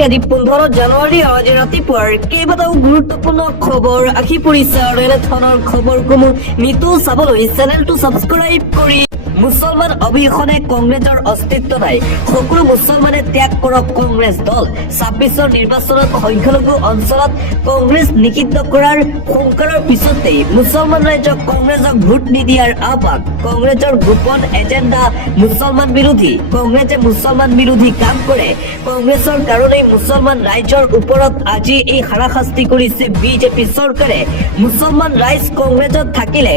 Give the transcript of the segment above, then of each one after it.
আজি 15 জানুৱাৰী আজি ৰাতিপুৱাৰ কেইবাটাও গুৰুত্বপূৰ্ণ খবৰ আহি পৰিছে আৰু এনেধৰণৰ খবৰসমূহ নিতৌ চাবলৈ চেনেলটো ছাবস্ক্ৰাইব কৰি মুছলমান অবিহনে কংগ্ৰেছৰ অস্তিত্ব নাই। সকলো মুছলমানে ত্যাগ কৰক কংগ্ৰেছ দল। 26ৰ নিৰ্বাচনত সংখ্যালঘু অঞ্চলত কংগ্ৰেছ নিষিদ্ধ কৰাৰ সংকাৰৰ পিছতেই মুছলমান ৰাইজক কংগ্ৰেছক ভোট নিদিয়াৰ আহ্বান। কংগ্ৰেছৰ গোপন এজেণ্ডা মুছলমান বিৰোধী। কংগ্ৰেছে মুছলমান বিৰোধী কাম কৰে। কংগ্ৰেছৰ কাৰণেই মুছলমান ৰাইজৰ ওপৰত আজি এই হাৰাশাস্তি কৰিছে বিজেপি চৰকাৰে। মুছলমান ৰাইজ কংগ্ৰেছত থাকিলে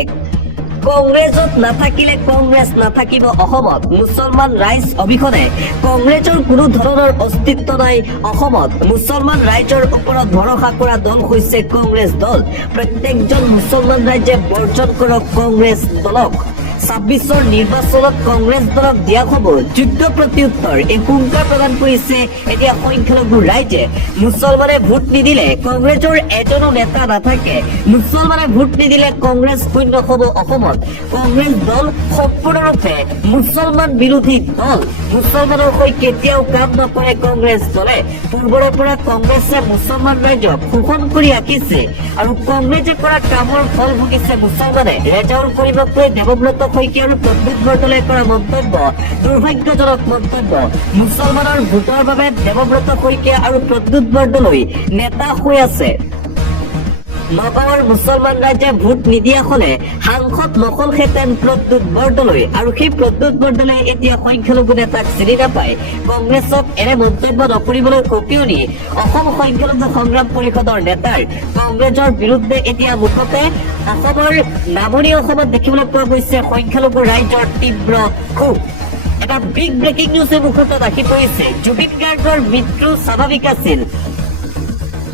কংগ্ৰেছত নাথাকিলে কংগ্ৰেছ নাথাকিব অসমত। মুছলমান ৰাইজ অবিহনে কংগ্ৰেছৰ কোনো ধৰণৰ অস্তিত্ব নাই অসমত। মুছলমান ৰাইজৰ ওপৰত ভৰসা কৰা দল হৈছে কংগ্ৰেছ দল। প্ৰত্যেকজন মুছলমান ৰাইজে বৰ্জন কৰক কংগ্ৰেছ দলক। 26ৰ নিৰ্বাচনত কংগ্ৰেছ দলক দিয়া হ'ব যোগ্য প্ৰত্যুত্তৰ। এই হুংকাৰ প্ৰদান কৰিছে এতিয়া সংখ্যালঘু ৰাইজে। মুছলমানে ভোট নিদিলে কংগ্ৰেছৰ এজনো নেতা নাথাকে। মুছলমানে ভোট নিদিলে কংগ্ৰেছ শূন্য হ'ব অসমত। কংগ্ৰেছ দল সম্পূৰ্ণৰূপে মুছলমান বিৰোধী দল। মুছলমানৰ হৈ কেতিয়াও কাম নকৰে কংগ্ৰেছ দলে। পূৰ্বৰে পৰা কংগ্ৰেছে মুছলমান ৰাইজক শোষণ কৰি ৰাখিছে আৰু কংগ্ৰেছে কৰা কামৰ ফল ভুগিছে মুছলমানে। ৰেজাউল কৰিমক লৈ দেৱব্ৰত শইকীয়া আৰু প্ৰদ্যুৎ বৰদলৈ কৰা মন্তব্য দুৰ্ভাগ্যজনক মন্তব্য। মুছলমানৰ ভোটৰ বাবে দেৱব্ৰত শইকীয়া আৰু প্ৰদ্যুৎ বৰদলৈ নেতা হৈ আছে। নগাঁৱৰ মুছলমান ৰাইজে ভোট নিদিয়া হলে সাংসদ নহলহেঁতেন প্ৰদ্যুৎ বৰদলৈ, আৰু সেই প্ৰদ্যুৎ বৰদলৈ এতিয়া সংখ্যালঘু নেতাক চিনি নাপায়। কংগ্ৰেছক এনে মন্তব্য নকৰিবলৈ সকিয়নি অসম সংখ্যালঘু সংগ্ৰাম পৰিষদৰ নেতাৰ। কংগ্ৰেছৰ বিৰুদ্ধে এতিয়া মুঠতে অসমৰ নামনি অসমত দেখিবলৈ পোৱা গৈছে সংখ্যালঘু ৰাইজৰ তীব্ৰ ক্ষোভ। এটা বিগ ব্ৰেকিং নিউজ এই মুহূৰ্তত আহি পৰিছে। জুবিন গাৰ্গৰ মৃত্যু স্বাভাৱিক আছিল।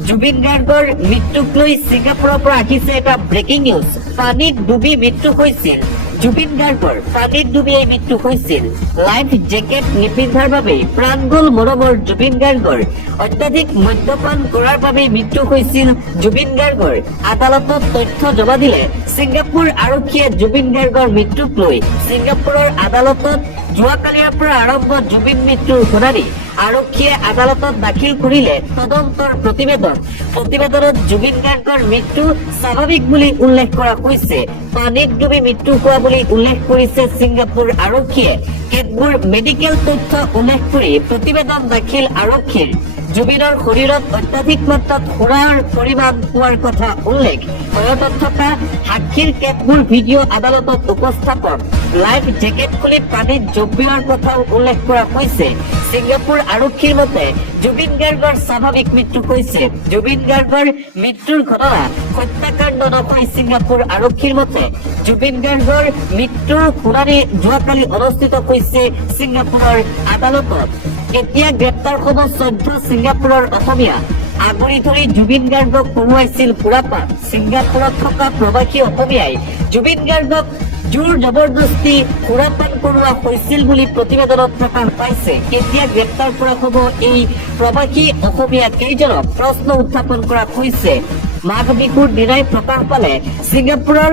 জুবিন গাৰ্গৰ মৃত্যুক লৈ ছিংগাপুৰৰ পৰা আহিছে এটা ব্ৰেকিং নিউজ। পানীত ডুবি মৃত্যু হৈছিল জুবিন গাৰ্গৰ। পানীত ডুবি এই মৃত্যু হৈছিল। লাইফ জেকেট নিপিন্ধাৰ বাবে প্ৰাণ গ'ল মৰমৰ জুবিন গাৰ্গৰ। অত্যাধিক মদ্যপান কৰাৰ বাবে মৃত্যু হৈছিল জুবিন গাৰ্গৰ। আদালতত তথ্য জমা দিলে ছিংগাপুৰ আৰক্ষীয়ে জুবিন গাৰ্গৰ মৃত্যুক লৈ। ছিংগাপুৰৰ আদালতত যোৱাকালিৰ পৰা আৰম্ভ জুবিন মৃত্যুৰ শুনানি। আৰক্ষীয়ে আদালতত দাখিল কৰিলে তদন্তৰ প্ৰতিবেদন। প্ৰতিবেদনত জুবিন গাৰ্গৰ মৃত্যু স্বাভাৱিক বুলি উল্লেখ কৰা হৈছে। পানীত ডুবি মৃত্যু হোৱা বুলি উল্লেখ কৰিছে ছিংগাপুৰ আৰক্ষীয়ে। কেতবোৰ মেডিকেল তথ্য উল্লেখ কৰি প্ৰতিবেদন দাখিল আৰক্ষীৰ। জুবিনৰ শৰীৰত অত্যাধিক মাত্ৰাত সুৰাৰ পৰিমাণ পোৱাৰ কথা উল্লেখ। ভয়তত থকা সাক্ষীৰ কেতবোৰ ভিডিঅ' আদালতত উপস্থাপন। লাইফ জেকেট খুলি পানীত জঁপিওৱাৰ কথাও উল্লেখ কৰা হৈছে। ছিংগাপুৰ আৰক্ষীৰ মতে জুবিন গাৰ্গৰ স্বাভাৱিক মৃত্যু হৈছে। জুবিন গাৰ্গৰ মৃত্যুৰ ঘটনা হত্যাকাণ্ড নহয়। ছিংগাপুৰ আৰক্ষীৰ মতে জুবিন গাৰ্গৰ মৃত্যুৰ শুনানি যোৱাকালি অনুষ্ঠিত হৈছে ছিংগাপুৰৰ আদালতত। এতিয়া গ্ৰেপ্তাৰ হ'ব 14 ছিংগাপুৰৰ অসমীয়া। আগুৰি ধৰি জুবিন গাৰ্গক পঢ়ুৱাইছিল সুৰাপান। ছিংগাপুৰত থকা প্ৰৱাসী অসমীয়াই জুবিন গাৰ্গক জোৰ জবৰদস্তি সুৰাপান কৰোৱা হৈছিল বুলি প্ৰতিবেদনত প্ৰকাশ পাইছে। কেতিয়া গ্ৰেপ্তাৰ কৰা হ'ব এই প্ৰৱাসী অসমীয়া কেইজনক প্ৰশ্ন উত্থাপন কৰা হৈছে। মাঘ বিহুৰ দিনাই প্ৰকাশ পালে ছিংগাপুৰৰ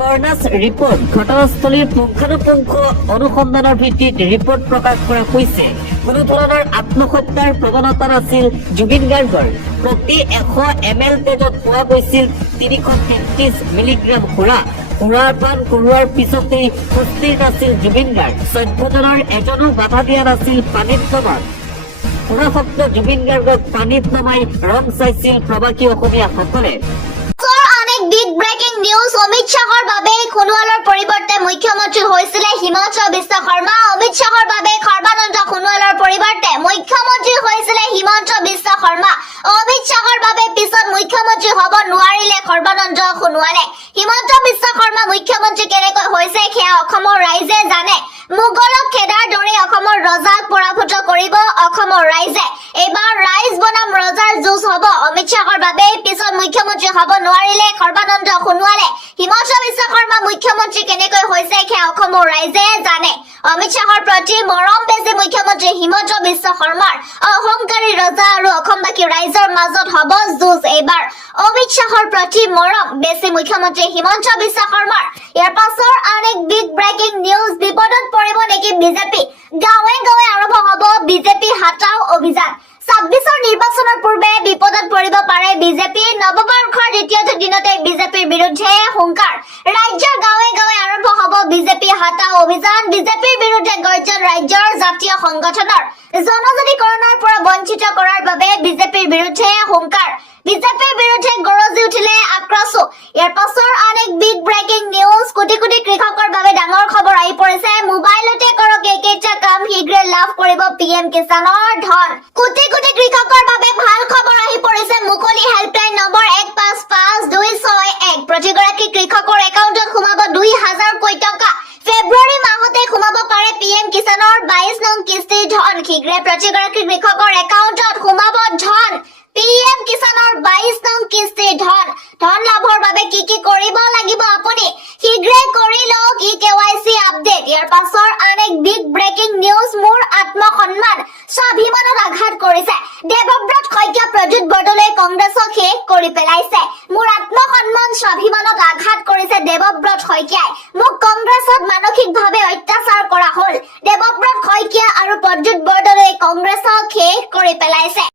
কৰ্ণাছ ৰিপৰ্ট। ঘটনাস্থলীৰ পুংখানুপুংখ অনুসন্ধানৰ ভিত্তিত ৰিপৰ্ট প্ৰকাশ কৰা হৈছে। কোনো ধৰণৰ আত্মহত্যাৰ প্ৰৱণতা নাছিল জুবিন গাৰ্গৰ। প্ৰতি 100 ml তেজত পোৱা গৈছিল 333 মিলিগ্ৰাম সুৰা। সুৰাৰ পান কৰোৱাৰ পিছতেই সুস্থিৰ নাছিল জুবিন গাৰ্গ। 14 জনৰ এজনো বাধা দিয়া নাছিল পানীত নমাত। সুৰাসক্ত জুবিন গাৰ্গক পানীত নমাই ৰং চাইছিল প্ৰৱাসী অসমীয়াসকলে। Big breaking news. অমিত শ্বাহৰ বাবে সোণোৱালৰ পৰিৱৰ্তে মুখ্যমন্ত্ৰী হৈছিলে হিমন্ত বিশ্ব শৰ্মা। অমিত শ্বাহৰ বাবে সৰ্বানন্দ সোণোৱালৰ পৰিৱৰ্তে মুখ্যমন্ত্ৰী হৈছিলে হিমন্ত বিশ্ব শৰ্মা। অমিত শ্বাহৰ বাবে পিছত মুখ্যমন্ত্ৰী হ'ব নোৱাৰিলে সৰ্বানন্দ সোণোৱালে। হিমন্ত বিশ্ব শৰ্মা মুখ্যমন্ত্ৰী কেনেকৈ হৈছে সেয়া অসমৰ ৰাইজে জানে। মোগলক খেদাৰ দৰে অসমৰ ৰজাক পৰাভূত কৰিব অসমৰ ৰাইজে। এইবাৰ ৰাইজ বনাম ৰজাৰ যুঁজ হ'ব অমিত শ্বাহৰ বাবে। পিছত মুখ্যমন্ত্ৰী হ'ব নোৱাৰিলে সৰ্বানন্দ সোণোৱালে। হিমন্ত বিশ্ব শৰ্মা মুখ্যমন্ত্ৰী কেনেকৈ হৈছে সেয়া অসমৰ ৰাইজে জানে। অমিত শ্বাহৰ প্ৰতি মৰম বেছি মুখ্যমন্ত্ৰী হিমন্ত বিশ্ব শৰ্মাৰ। অহংকাৰী ৰজা আৰু অসমবাসী ৰাইজৰ মাজত হ'ব যুঁজ এইবাৰ। অমিত শ্বাহৰ প্ৰতি মৰম বেছি মুখ্যমন্ত্ৰী হিমন্ত বিশ্ব শৰ্মাৰ। ইয়াৰ পাছৰ আন এক বিগ ব্ৰেকিং নিউজ। বিপদত পৰিব নেকি বিজেপি? গাঁৱে গাঁৱে আৰম্ভ হ'ব বিজেপি হাটাও অভিযান। 26ৰ নিৰ্বাচনৰ পূৰ্বে বিপদত পৰিব পাৰে বিজেপি। নৱবৰ্ষৰ দ্বিতীয়টো দিনতে বিজেপিৰ বিৰুদ্ধে হুংকাৰ। ৰাজ্যৰ গাঁৱে গাঁৱে আৰম্ভ হ'ব বিজেপি হটাও অভিযান। বিজেপিৰ বিৰুদ্ধে গৰ্জন ৰাজ্যৰ জাতীয় সংগঠনৰ। জনজাতিকৰণৰ পৰা বঞ্চিত কৰাৰ বাবে বিজেপিৰ বিৰুদ্ধে হুংকাৰ। বিজেপিৰ বিৰুদ্ধে গৰজি উঠিলে আক্ৰোশো। ইয়াৰ পাছৰ আন এক big breaking news. Crore crore কৃষকৰ বাবে ডাঙৰ খবৰ আহি পৰিছে। মোবাইলতে কৰক একেটা কাম, শীঘ্ৰে লাভ কৰিব PM কিষাণৰ ধন। কোটি কোটি কৃষকৰ বাবে ভাল খবৰ আহি পৰিছে। মুকলি হেল্পলাইন নম্বৰ 155261। প্ৰতিগৰাকী কৃষকৰ একাউণ্টত সোমাব 2000 কোটি টকা। ফেব্ৰুৱাৰী মাহতে সোমাব পাৰে PM কিষাণৰ 22 নং কিস্তিৰ ধন। শীঘ্ৰে প্ৰতিগৰাকী কৃষকৰ একাউণ্টত সোমাব ধন। PM কিষাণৰ 22 নং কিস্তিৰ ধন। ধন লাভৰ বাবে কি কি কৰিব লাগিব আপুনি? শীঘ্ৰে কৰি লওক KYC আপডেট। ইয়াৰ পাছৰ আন এক বিগ ব্ৰেকিং নিউজ। মোৰ আত্মসন্মান স্বাভিমানত আঘাত কৰিছে। দেৱব্ৰত শইকীয়া, প্ৰদ্যুৎ বৰদলৈ কংগ্ৰেছক শেষ কৰি পেলাইছে। মোৰ আত্মসন্মান স্বাভিমানত আঘাত কৰিছে দেৱব্ৰত শইকীয়াই। মোক কংগ্ৰেছত মানসিকভাৱে অত্যাচাৰ কৰা হ'ল। দেৱব্ৰত শইকীয়া আৰু প্ৰদ্যুৎ বৰদলৈ কংগ্ৰেছক শেষ কৰি পেলাইছে।